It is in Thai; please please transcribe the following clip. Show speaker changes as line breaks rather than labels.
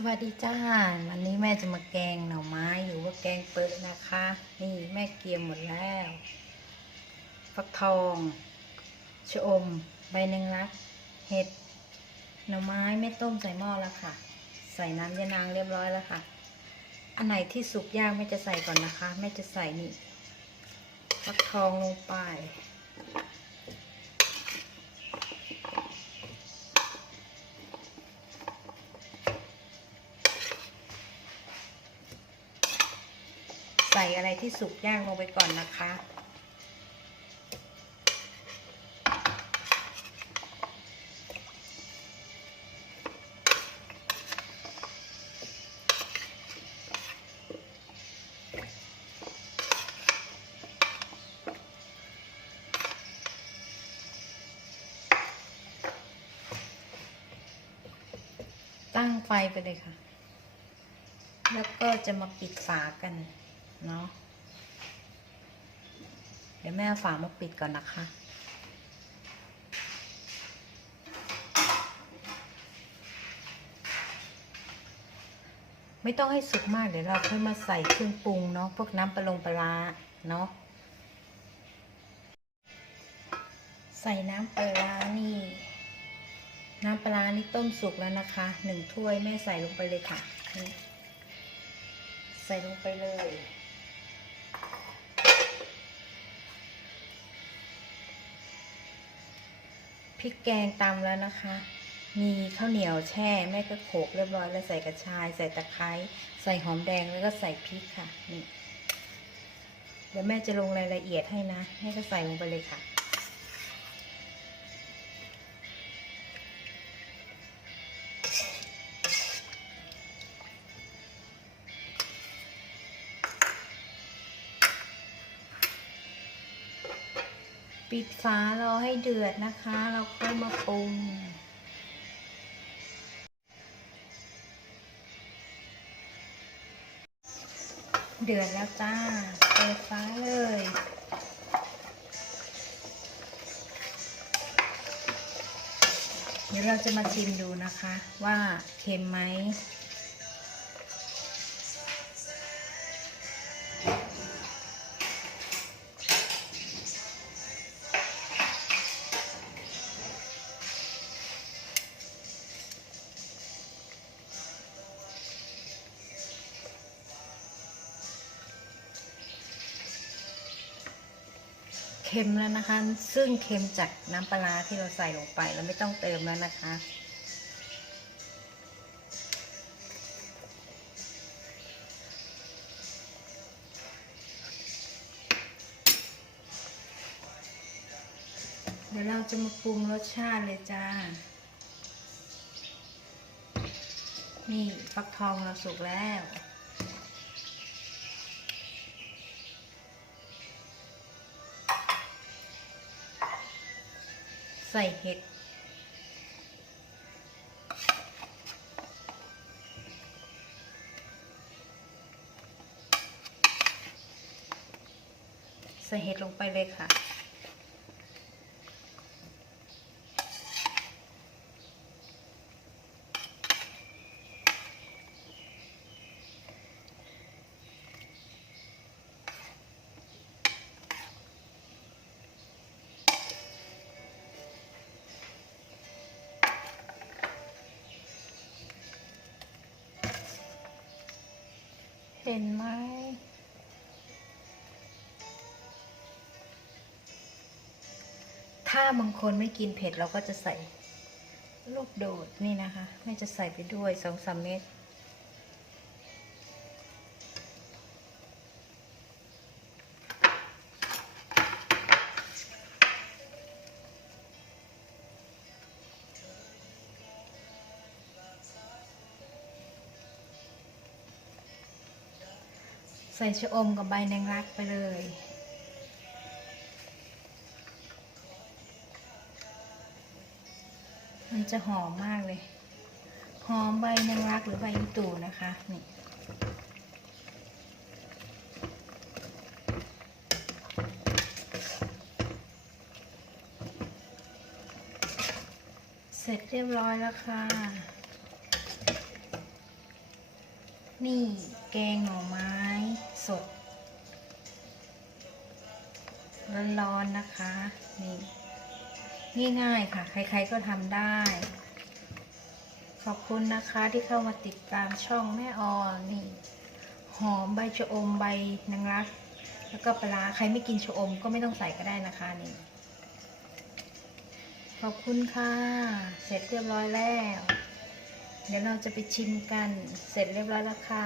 สวัสดีจ้า วันนี้แม่จะมาแกงหน่อไม้หรือว่าแกงเปิดนะคะ นี่แม่เกรียมหมดแล้วฟักทองชะอม ใบแมงลัก เห็ด หน่อไม้ไม่ต้มใส่หม้อแล้วค่ะ ใส่น้ำยานางเรียบร้อยแล้วค่ะ อันไหนที่สุกยากแม่จะใส่ก่อนนะคะ แม่จะใส่นี่ฟักทองลงไป ส่อะไรที่สุกย่างลงไปก่อนนะคะ ตั้งไฟไปเลยค่ะ แล้วก็จะมาปิดฝากัน เนาะ เดี๋ยวแม่ฝามาปิดก่อนนะคะ ไม่ต้องให้สุกมาก เดี๋ยวเราค่อยมาใส่เครื่องปรุงเนาะ พวกน้ำปลาลงปลาเนาะ ใส่น้ำปลานี่ น้ำปลานี่ต้มสุกแล้วนะคะ หนึ่งถ้วยแม่ใส่ลงไปเลยค่ะ ใส่ลงไปเลย พริกแกงตำแล้วนะคะ มีข้าวเหนียวแช่แม่ก็โขลกเรียบร้อยแล้วใส่กระชาย ใส่ตะไคร้ใส่หอมแดงแล้วก็ใส่พริกค่ะนี่เดี๋ยวแม่จะลงรายละเอียดให้นะแม่ก็ใส่ลงไปเลยค่ะ ปิดฝารอให้เดือดนะคะ เราค่อยมาปรุง เดือดแล้วจ้า เปิดฟ้าเลยเดี๋ยวเราจะมาชิมดูนะคะว่าเค็มไหม ค็มแล้วนะคะ ซึ่งเค็มจากน้ำปลาที่เราใส่ลงไปเราไม่ต้องเติมแล้วนะคะ เดี๋ยวเราจะมาปรุงรสชาติเลยจ้า นี่ฟักทองเราสุกแล้ว ส่เห็ด ใส่เห็ดลงไปเลยค่ะ เห็นไหมถ้าบางคนไม่กินเผ็ดเราก็จะใส่ลูกโดดนี่นะคะไม่จะใส่ไปด้วยสองสามเม็ด ใส่ชะอมกับใบแมงลักไปเลย มันจะหอมมากเลย หอมใบแมงลักหรือใบอีตู่นะคะนี่เสร็จเรียบร้อยแล้วค่ะ นี่แกงหน่อไม้สด ร้อนๆนะคะ นี่ง่ายๆค่ะ ใครๆก็ทำได้ ขอบคุณนะคะที่เข้ามาติดตามช่องแม่ออนนี่ หอมใบชะอมใบนางรัก แล้วก็ปลาร้าใครไม่กินชะอมก็ไม่ต้องใส่ก็ได้นะคะนี่ ขอบคุณค่ะ เสร็จเรียบร้อยแล้ว เดี๋ยวเราจะไปชิมกัน เสร็จเรียบร้อยแล้วค่ะ